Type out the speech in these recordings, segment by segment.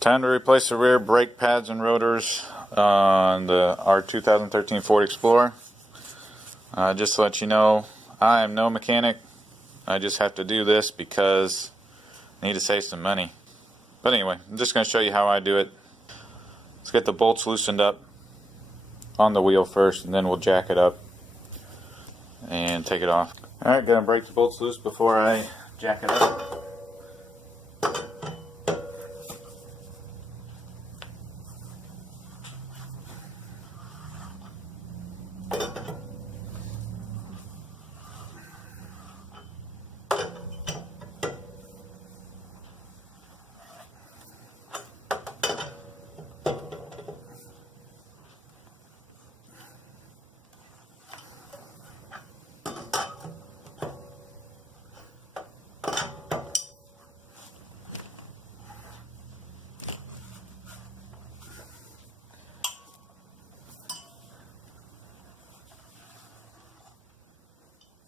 Time to replace the rear brake pads and rotors on our 2013 Ford Explorer. Just to let you know, I am no mechanic. I just have to do this because I need to save some money. But anyway, I'm just going to show you how I do it. Let's get the bolts loosened up on the wheel first, and then we'll jack it up and take it off. Alright, going to break the bolts loose before I jack it up.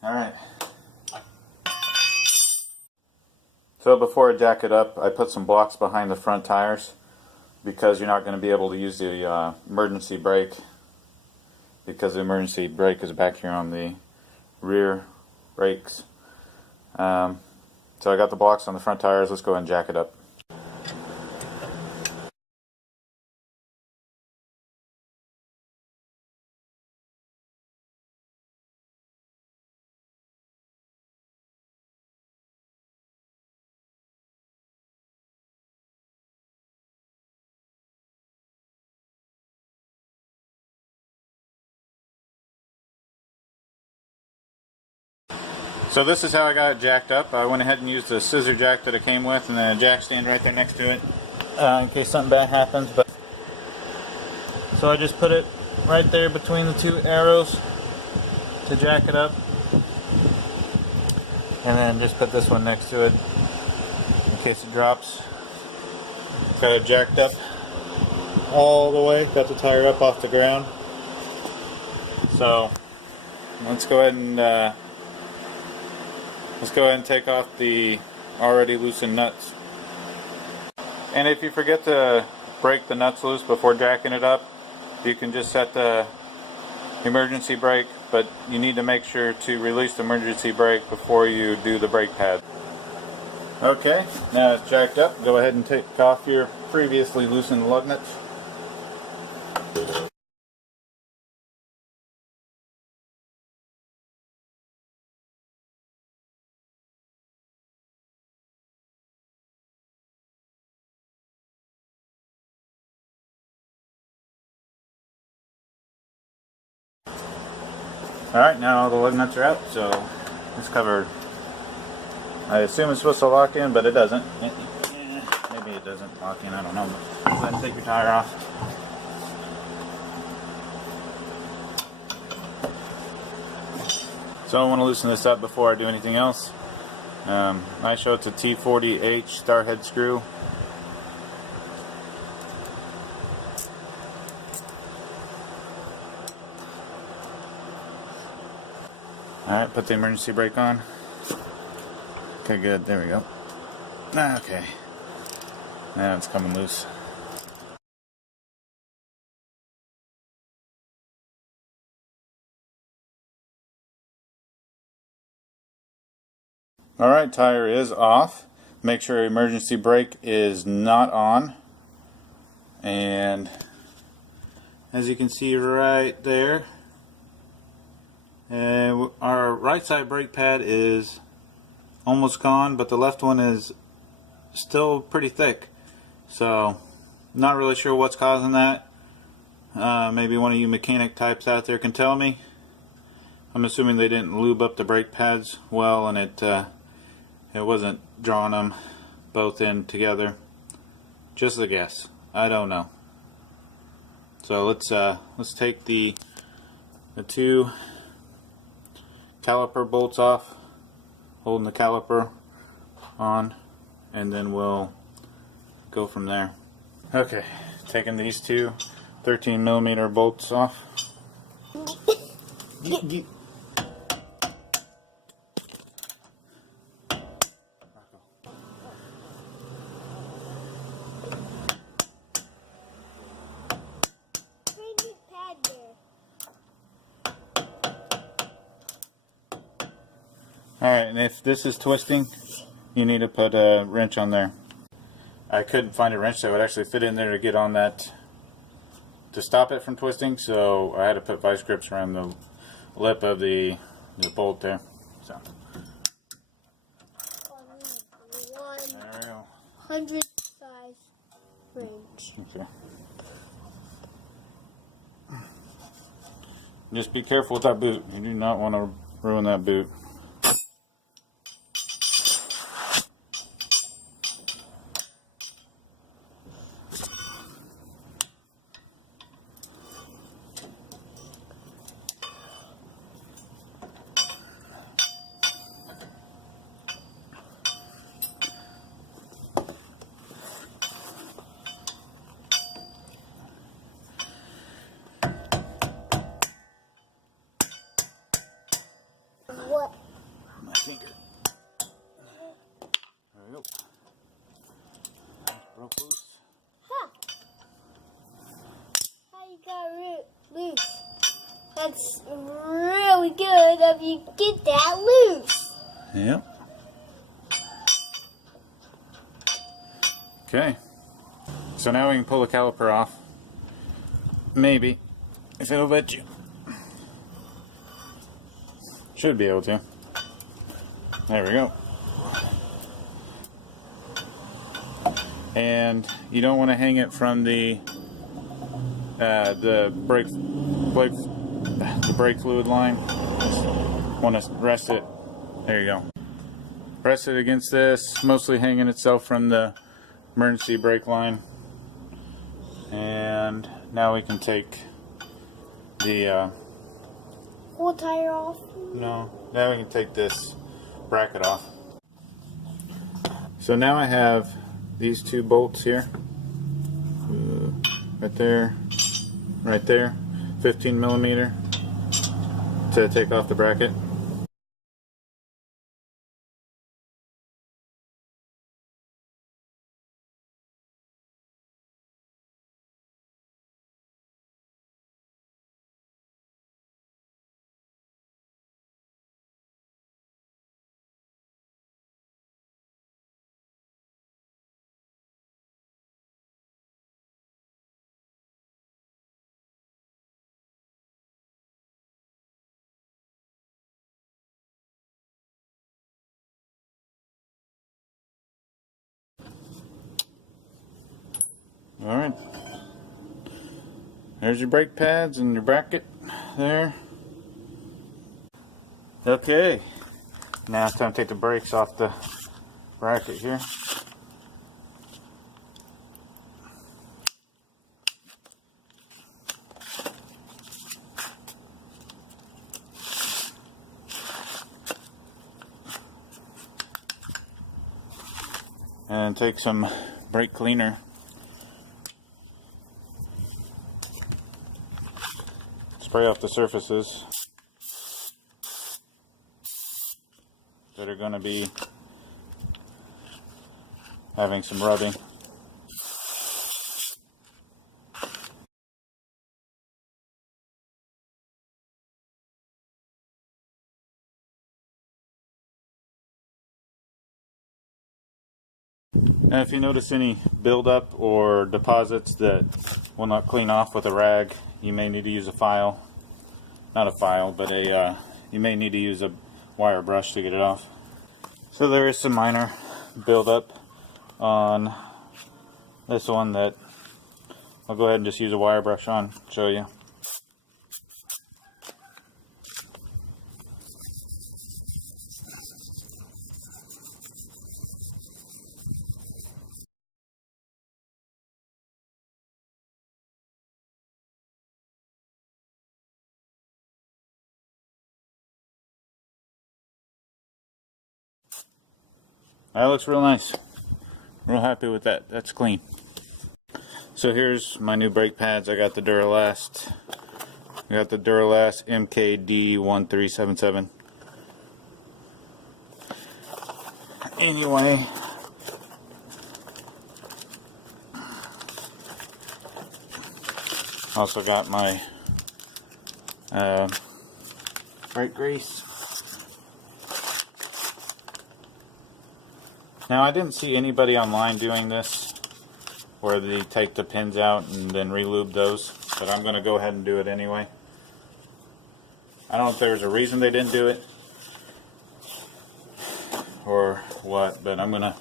Alright, so before I jack it up, I put some blocks behind the front tires because you're not going to be able to use the emergency brake, because the emergency brake is back here on the rear brakes. So I got the blocks on the front tires. Let's go ahead and jack it up. So this is how I got it jacked up. I went ahead and used the scissor jack that it came with, and then a jack stand right there next to it in case something bad happens. But so I just put it right there between the two arrows to jack it up, and then just put this one next to it in case it drops. Got it jacked up all the way, got the tire up off the ground. So let's go ahead and take off the already loosened nuts. And if you forget to break the nuts loose before jacking it up, you can just set the emergency brake, but you need to make sure to release the emergency brake before you do the brake pad. Okay, now it's jacked up. Go ahead and take off your previously loosened lug nuts. Alright, now all the lug nuts are out, so it's covered. I assume it's supposed to lock in, but it doesn't. Maybe it doesn't lock in, I don't know. Go ahead and take your tire off. So I want to loosen this up before I do anything else. I show it's a T40H star head screw. Alright, put the emergency brake on. Okay, good, there we go. Okay, now it's coming loose. Alright, tire is off. Make sure emergency brake is not on. And as you can see right there, our right side brake pad is almost gone, but the left one is still pretty thick. So, not really sure what's causing that. Maybe one of you mechanic types out there can tell me. I'm assuming they didn't lube up the brake pads well, and it wasn't drawing them both in together. Just a guess. I don't know. So let's take the two caliper bolts off, holding the caliper on, and then we'll go from there. Okay, taking these two 13mm bolts off. and if this is twisting, you need to put a wrench on there. I couldn't find a wrench that would actually fit in there to get on that to stop it from twisting, so I had to put vice grips around the lip of the bolt there. So there we go. 100 size wrench. Okay. Just be careful with that boot. You do not want to ruin that boot. What? My finger. There we go. Broke loose. Huh. How you got loose? That's really good if you get that loose. Yep. Okay. So now we can pull the caliper off. Maybe. If it'll let you. Should be able to. There we go. And you don't want to hang it from the brake fluid line. Just want to rest it. There you go. Rest it against this, mostly hanging itself from the emergency brake line. And now we can take the whole tire off? no, now we can take this bracket off. So now I have these two bolts here, right there, 15 millimeter to take off the bracket. Alright, there's your brake pads and your bracket there. Okay, now it's time to take the brakes off the bracket here. And take some brake cleaner. Spray off the surfaces that are going to be having some rubbing. Now if you notice any buildup or deposits that will not clean off with a rag, you may need to use a file. Not a file, but you may need to use a wire brush to get it off. So there is some minor buildup on this one that I'll go ahead and just use a wire brush on, show you. That looks real nice. Real happy with that. That's clean. So here's my new brake pads. I got the Duralast. I got the Duralast MKD1377. Anyway, also got my brake grease. Now, I didn't see anybody online doing this where they take the pins out and then re-lube those, but I'm going to go ahead and do it anyway. I don't know if there's a reason they didn't do it or what, but I'm gonna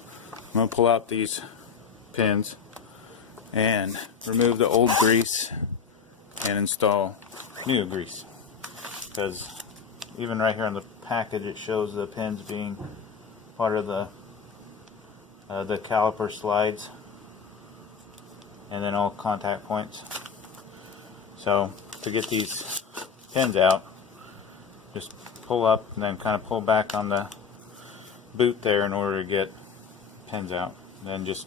pull out these pins and remove the old grease and install new grease, because even right here on the package it shows the pins being part of the caliper slides and then all contact points. So to get these pins out, just pull up and then kind of pull back on the boot there in order to get pins out. Then just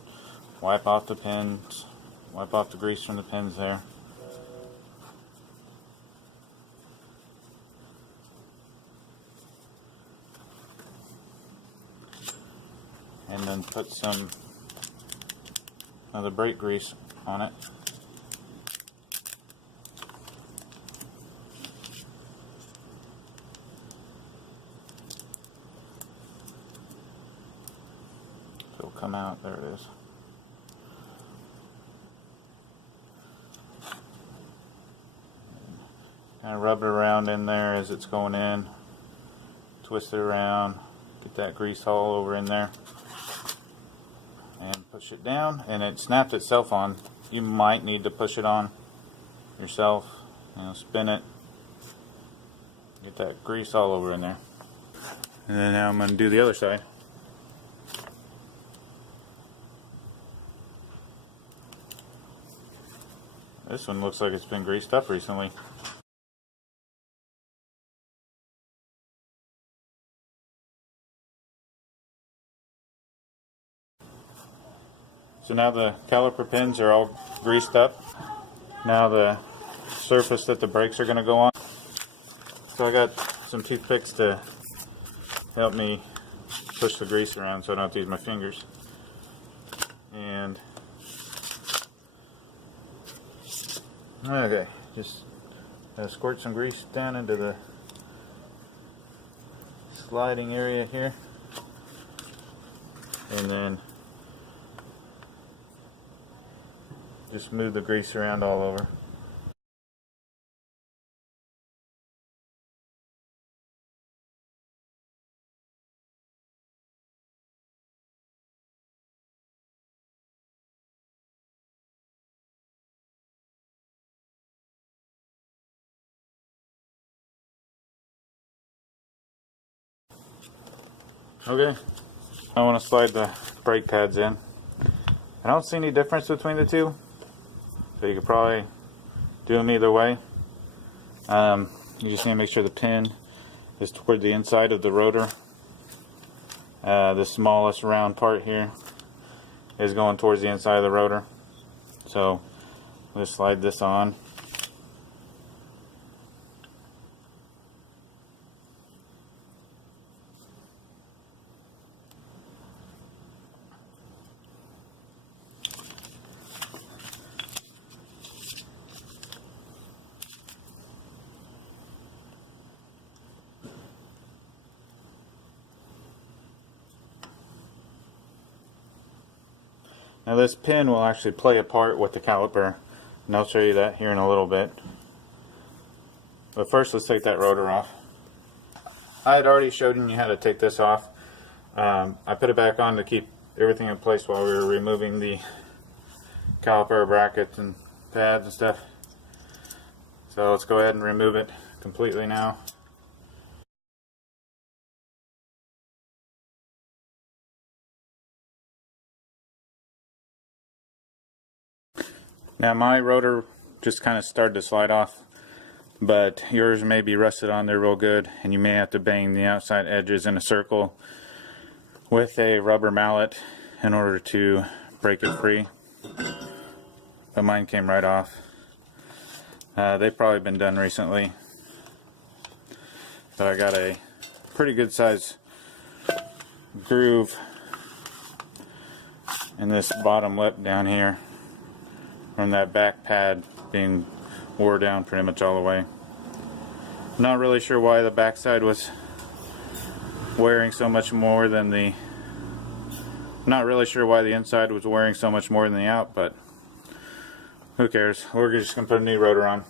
wipe off the pins, wipe off the grease from the pins there. And then put some of the brake grease on it. It'll come out. There it is. Kind of rub it around in there as it's going in. Twist it around. Get that grease all over in there. And push it down. And it snapped itself on. You might need to push it on yourself. Spin it. Get that grease all over in there. And then now I'm going to do the other side. This one looks like it's been greased up recently. So now the caliper pins are all greased up. Now the surface that the brakes are going to go on. So I got some toothpicks to help me push the grease around so I don't have to use my fingers. And okay, just squirt some grease down into the sliding area here, and then just move the grease around all over. Okay, I want to slide the brake pads in. I don't see any difference between the two, so you could probably do them either way. You just need to make sure the pin is toward the inside of the rotor. The smallest round part here is going towards the inside of the rotor. So let's slide this on. Now this pin will actually play a part with the caliper, and I'll show you that here in a little bit. But first, let's take that rotor off. I had already showed you how to take this off. I put it back on to keep everything in place while we were removing the caliper brackets and pads and stuff. So let's go ahead and remove it completely now. Now my rotor just kind of started to slide off, but yours may be rusted on there real good, and you may have to bang the outside edges in a circle with a rubber mallet in order to break it free. But mine came right off. They've probably been done recently, but I got a pretty good size groove in this bottom lip down here from that back pad being wore down pretty much all the way. I'm not really sure why the backside was wearing so much more than the Not really sure why the inside was wearing so much more than the out, but who cares? We're just going to put a new rotor on.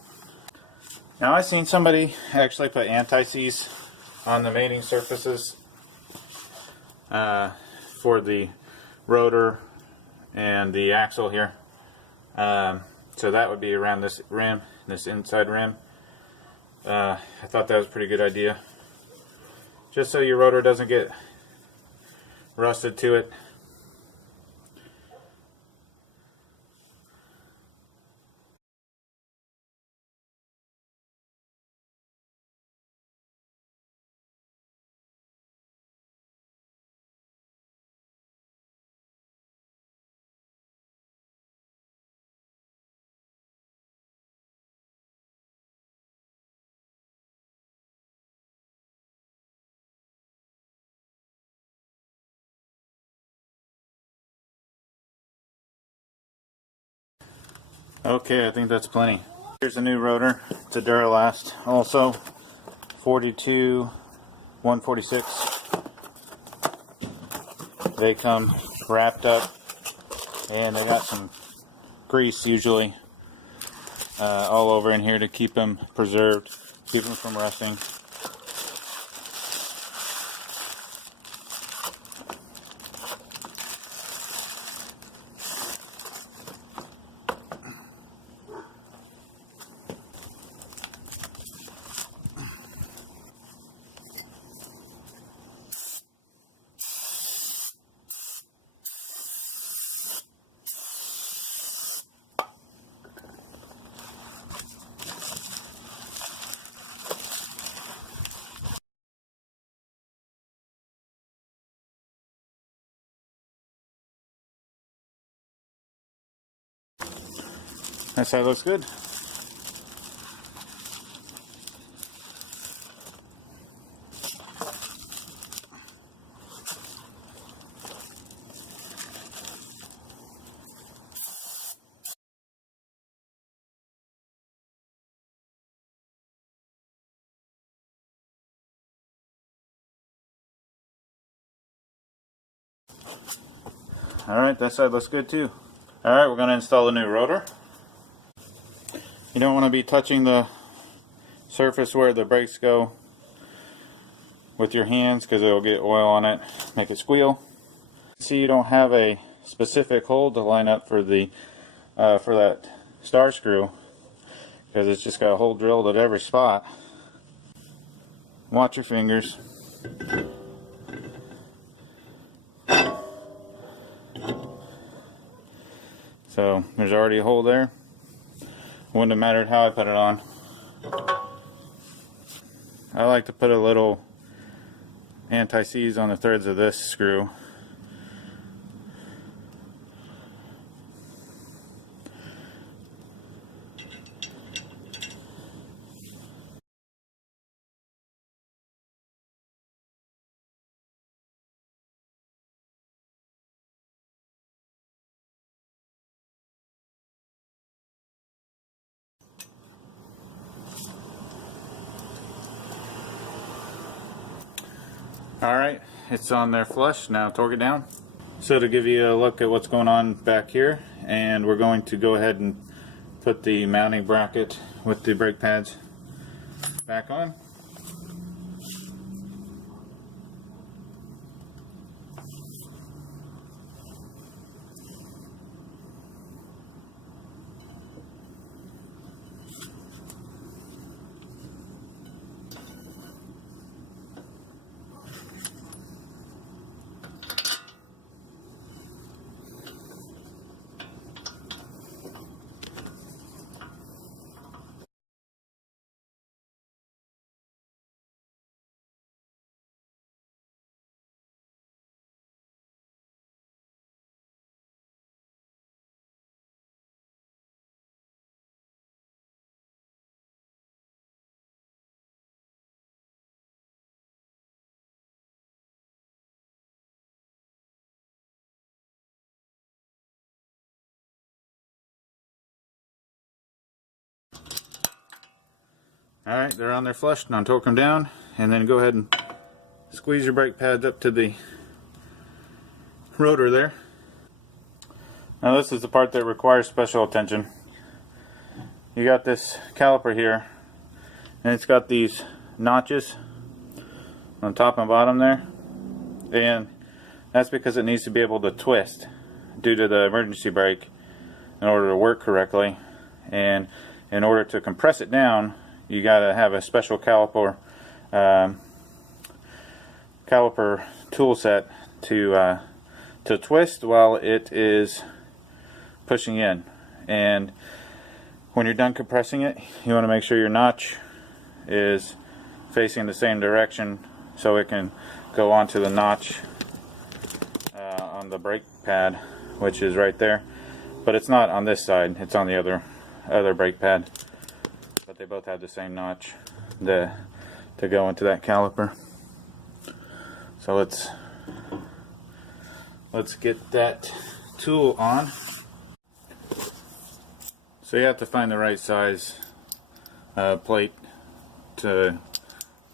Now I've seen somebody actually put anti-seize on the mating surfaces for the rotor and the axle here. So that would be around this rim, this inside rim. I thought that was a pretty good idea. Just so your rotor doesn't get rusted to it. Okay, I think that's plenty. Here's a new rotor. It's a Duralast. Also 42 146. They come wrapped up, and they got some grease usually all over in here to keep them preserved, keep them from rusting. That side looks good. Alright, that side looks good too. Alright, we're going to install a new rotor. You don't want to be touching the surface where the brakes go with your hands because it'll get oil on it, make it squeal. See, you don't have a specific hole to line up for the for that star screw because it's just got a hole drilled at every spot. Watch your fingers. So there's already a hole there. Wouldn't have mattered how I put it on. I like to put a little anti-seize on the threads of this screw. Alright, it's on there flush. Now torque it down. So to give you a look at what's going on back here, and we're going to go ahead and put the mounting bracket with the brake pads back on. Alright, they're on there flush. Now torque them down, and then go ahead and squeeze your brake pads up to the rotor there. Now this is the part that requires special attention. You got this caliper here, and it's got these notches on top and bottom there, and that's because it needs to be able to twist due to the emergency brake in order to work correctly. And in order to compress it down, you got to have a special caliper tool set to twist while it is pushing in. And when you're done compressing it, you want to make sure your notch is facing the same direction so it can go onto the notch on the brake pad, which is right there. But it's not on this side, it's on the other brake pad. But they both have the same notch to go into that caliper. So let's get that tool on. So you have to find the right size plate to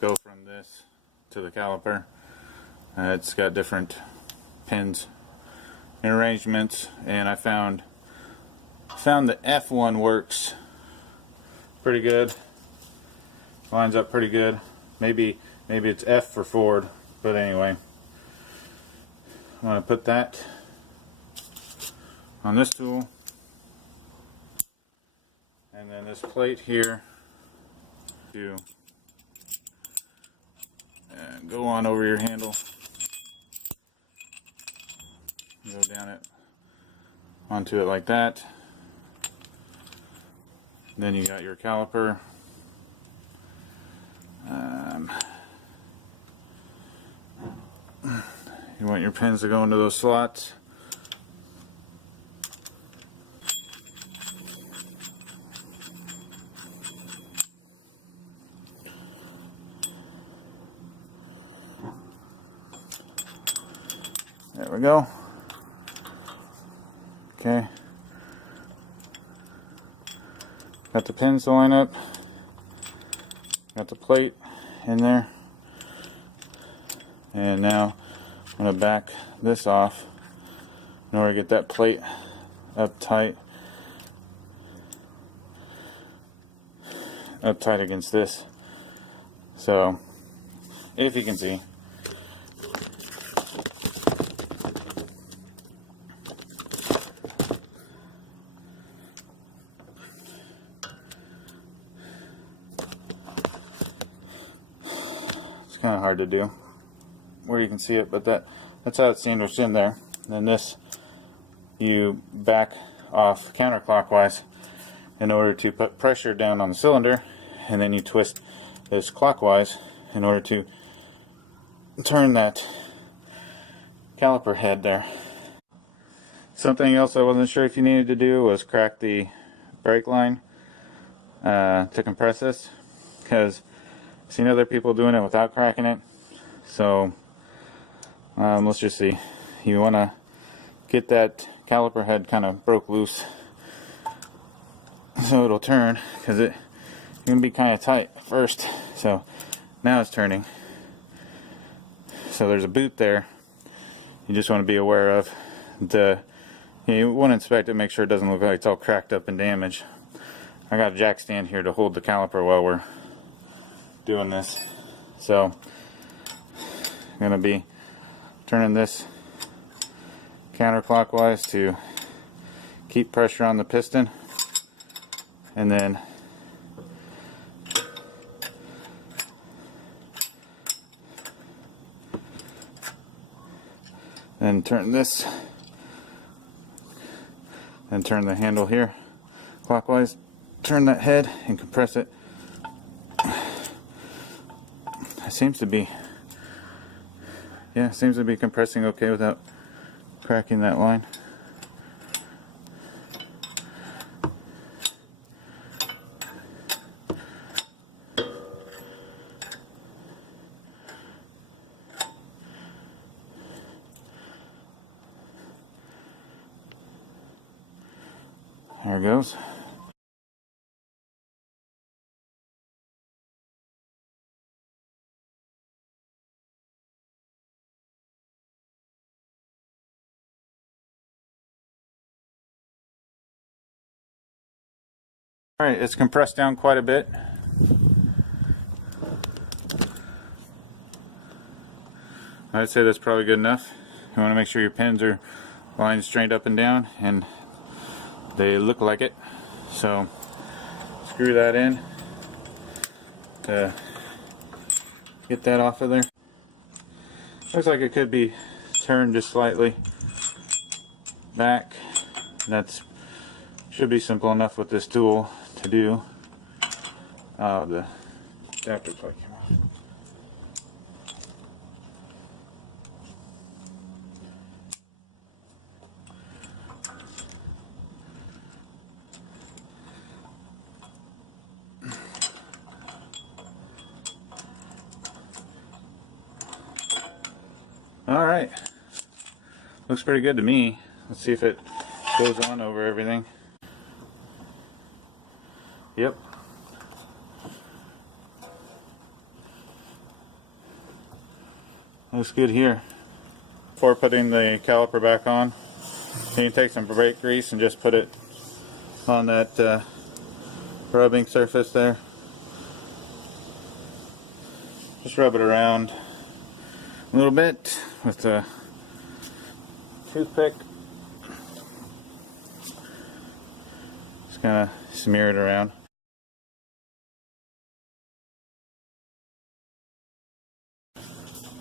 go from this to the caliper. It's got different pins and arrangements, and I found the F1 works pretty good. Lines up pretty good. Maybe it's F for Ford, but anyway. I'm going to put that on this tool. And then this plate here to go on over your handle. Go down it onto it like that. Then you got your caliper. You want your pins to go into those slots. There we go. Okay. Got the pins to line up. Got the plate in there. And now I'm going to back this off in order to get that plate up tight against this. So, if you can see. It's kind of hard to do where you can see it, but that's how it's sandwiched in there. Then this, you back off counterclockwise in order to put pressure down on the cylinder, and then you twist this clockwise in order to turn that caliper head there. Something else I wasn't sure if you needed to do was crack the brake line to compress this, because I've seen other people doing it without cracking it. So let's just see. You want to get that caliper head kind of broke loose so it'll turn, because it's going to be kind of tight at first. So now it's turning. So there's a boot there. You just want to be aware of. You want to inspect it, make sure it doesn't look like it's all cracked up and damaged. I got a jack stand here to hold the caliper while we're doing this. So I'm going to be turning this counterclockwise to keep pressure on the piston, and then turn this, and turn the handle here clockwise, turn that head and compress it. It seems to be compressing okay without cracking that line. There it goes. Alright, it's compressed down quite a bit. I'd say that's probably good enough. You want to make sure your pins are lined straight up and down, and they look like it. So screw that in to get that off of there. Looks like it could be turned just slightly back. That's should be simple enough with this tool to do. Oh, the adapter plug came off. Alright, looks pretty good to me. Let's see if it goes on over everything. Yep. Looks good here. Before putting the caliper back on, you can take some brake grease and just put it on that rubbing surface there. Just rub it around a little bit with a toothpick. Just kind of smear it around.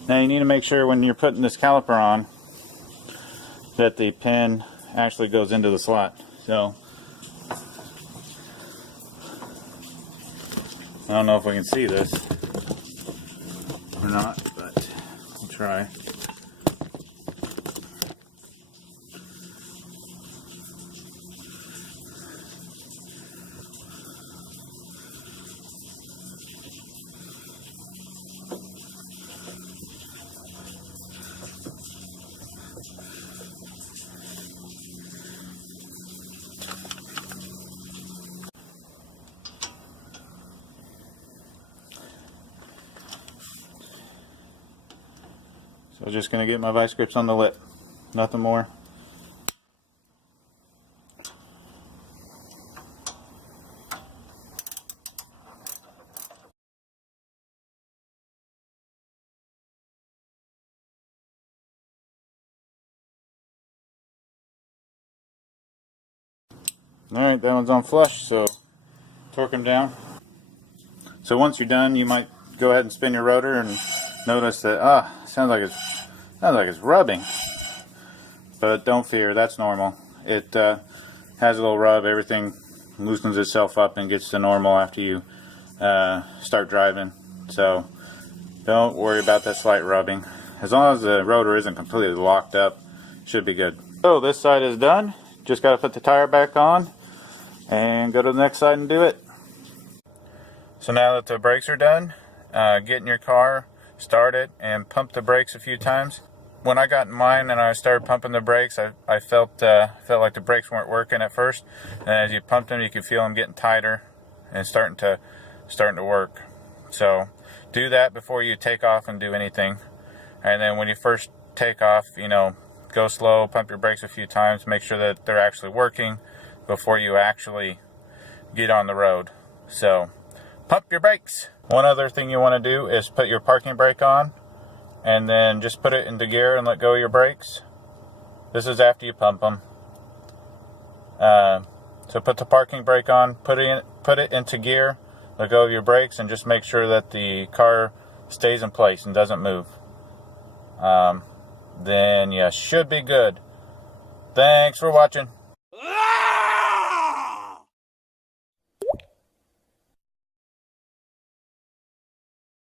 Now you need to make sure when you're putting this caliper on that the pin actually goes into the slot. So I don't know if we can see this or not, but we'll try. So just going to get my vice grips on the lip, nothing more. Alright, that one's on flush, so torque them down. So once you're done, you might go ahead and spin your rotor and notice that sounds like it's rubbing. But don't fear, that's normal. It has a little rub, everything loosens itself up and gets to normal after you start driving. So don't worry about that slight rubbing. As long as the rotor isn't completely locked up, should be good. So this side is done. Just got to put the tire back on and go to the next side and do it. So now that the brakes are done, get in your car, start it, and pump the brakes a few times. When I got in mine and I started pumping the brakes, I felt like the brakes weren't working at first. And as you pumped them, you could feel them getting tighter and starting to work. So do that before you take off and do anything. And then when you first take off, go slow, pump your brakes a few times, make sure that they're actually working before you actually get on the road. So pump your brakes. One other thing you want to do is put your parking brake on and then just put it into gear and let go of your brakes. This is after you pump them. So put the parking brake on, put it into gear, let go of your brakes, and just make sure that the car stays in place and doesn't move. Then you should be good. Thanks for watching.